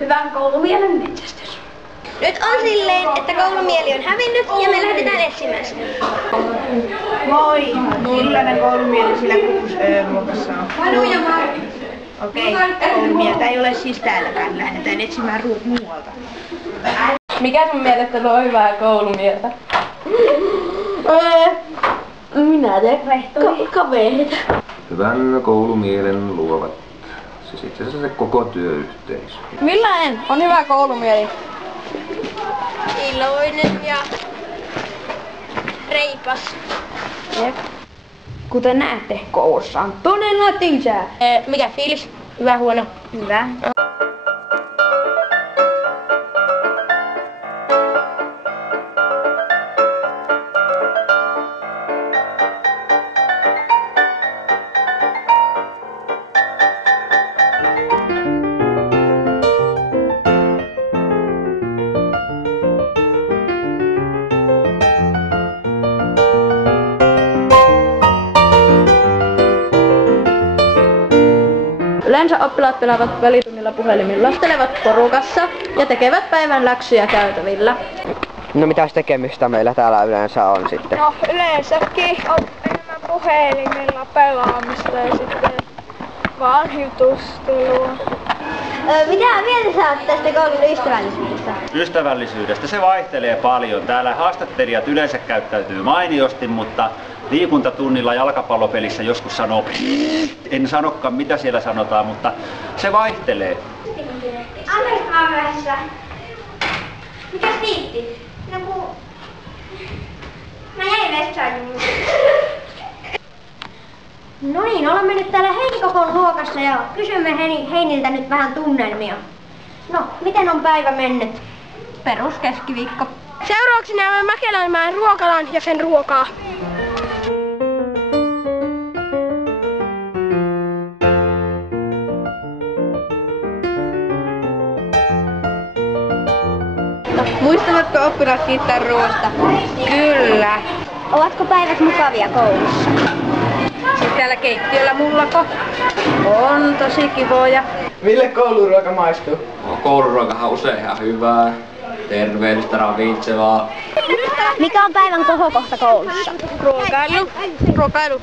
Hyvän koulumielen metsästys. Nyt on silleen, että koulumieli on hävinnyt ja me lähdetään etsimään sitä. Moi! Millainen koulumieli sillä 6-luokassa on? Okei, koulumieltä ei ole siis täälläkään. Lähdetään etsimään muualta. Mikä sun mielestä on hyvää koulumieltä? Minä teen kavereita. Hyvän koulumielen luovat siis itse asiassa se koko työyhteisö. Millainen on hyvä koulumieli? Iloinen ja reipas. Jep. Kuten näette, koulussa on todella tylsää. Mikä fiilis? Hyvä, huono? Hyvä. Yleensä oppilaat pelaavat välitunnilla puhelimilla, lastelevat porukassa ja tekevät päivän läksyjä käytävillä. No mitäs tekemistä meillä täällä yleensä on sitten? No yleensäkin on enemmän puhelimilla pelaamista ja sitten vaan jutustelua. Mitä mieltä sä oot tästä koulun ystävällisyydestä? Ystävällisyydestä se vaihtelee paljon. Täällä haastattelijat yleensä käyttäytyy mainiosti, mutta liikuntatunnilla jalkapallopelissä joskus sanoo en sanokaan mitä siellä sanotaan, mutta se vaihtelee. Anteeksi mä oon myöhässä. Mikäs viitti? No kun... Mä jäin vessaan. No niin, olemme nyt täällä Heinikokon luokassa ja kysymme Heiniltä nyt vähän tunnelmia. No, miten on päivä mennyt? Peruskeskiviikko. Seuraavaksi näemme Mäkelänmäen ruokalan ja sen ruokaa. Muistavatko oppilaat kiittää ruoasta? Kyllä. Ovatko päivät mukavia koulussa? Siis täällä keittiöllä mullako? On tosi kivoja. Mille kouluruoka maistuu? No, kouluruokahan usein ihan hyvää, terveellistä, ravitsevaa. Mikä on päivän kohokohta koulussa? Ruokailu. Ruokailu.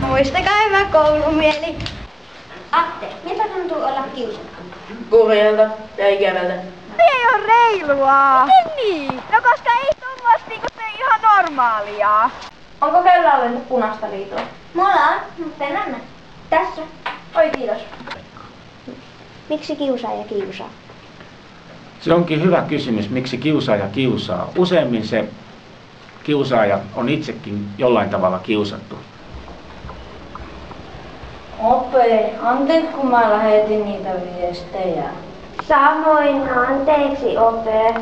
Muistakaa hyvä koulumieli. Atte, miltä tuntuu olla kiusattu? Kurjalta ja ikävältä. Ei oo reilua. Miten niin? No koska ei tommoista niinku se ihan normaalia. Onko kellään ollut punaista liitoa? Mulla on, mutta en anna. Tässä. Oi kiitos. Miksi kiusaaja kiusaa? Se onkin hyvä kysymys, miksi kiusaaja kiusaa. Useimmin se kiusaaja on itsekin jollain tavalla kiusattu. Ope, anteeksi kun mä lähetin niitä viestejä. Samoin, anteeksi Ope.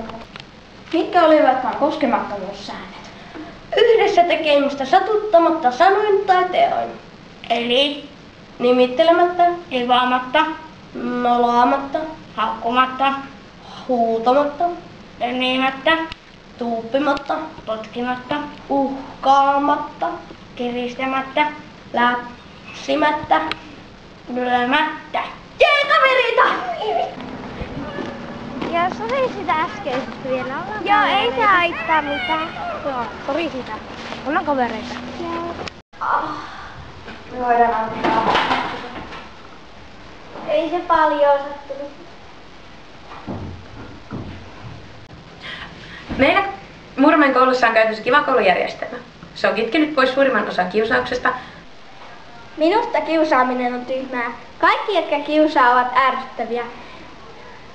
Mitkä olivatkaan koskemattomuussäännöt? Yhdessä tekemistä satuttamatta sanoin tai teoin. Eli nimittelemättä, ivaamatta, nolaamatta, haukkumatta, huutamatta, tönimättä, tuuppimatta, potkimatta, uhkaamatta, kiristämättä, läpsimättä, lyömättä. Jee, kaverita! Ja sori sitä äskeisestä vielä. Joo, ei se haittaa mitään. Joo, sori sitä. Ollaan kavereita. Me voidaan antaa. Ei se paljon sattunut. Meillä Murmeen koulussa on käytössä kiva koulujärjestelmä. Se on kitkenyt pois suurimman osan kiusauksesta. Minusta kiusaaminen on tyhmää. Kaikki, jotka kiusaa, ovat ärsyttäviä.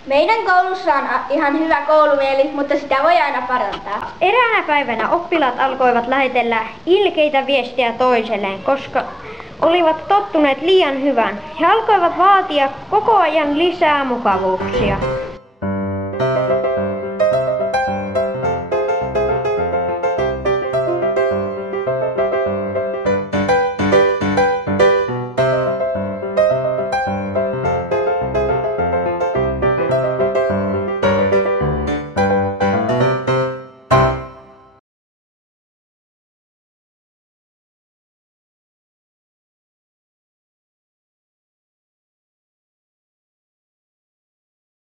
Meidän koulussa on ihan hyvä koulumieli, mutta sitä voi aina parantaa. Eräänä päivänä oppilaat alkoivat lähetellä ilkeitä viestejä toiselleen, koska olivat tottuneet liian hyvän. He alkoivat vaatia koko ajan lisää mukavuuksia.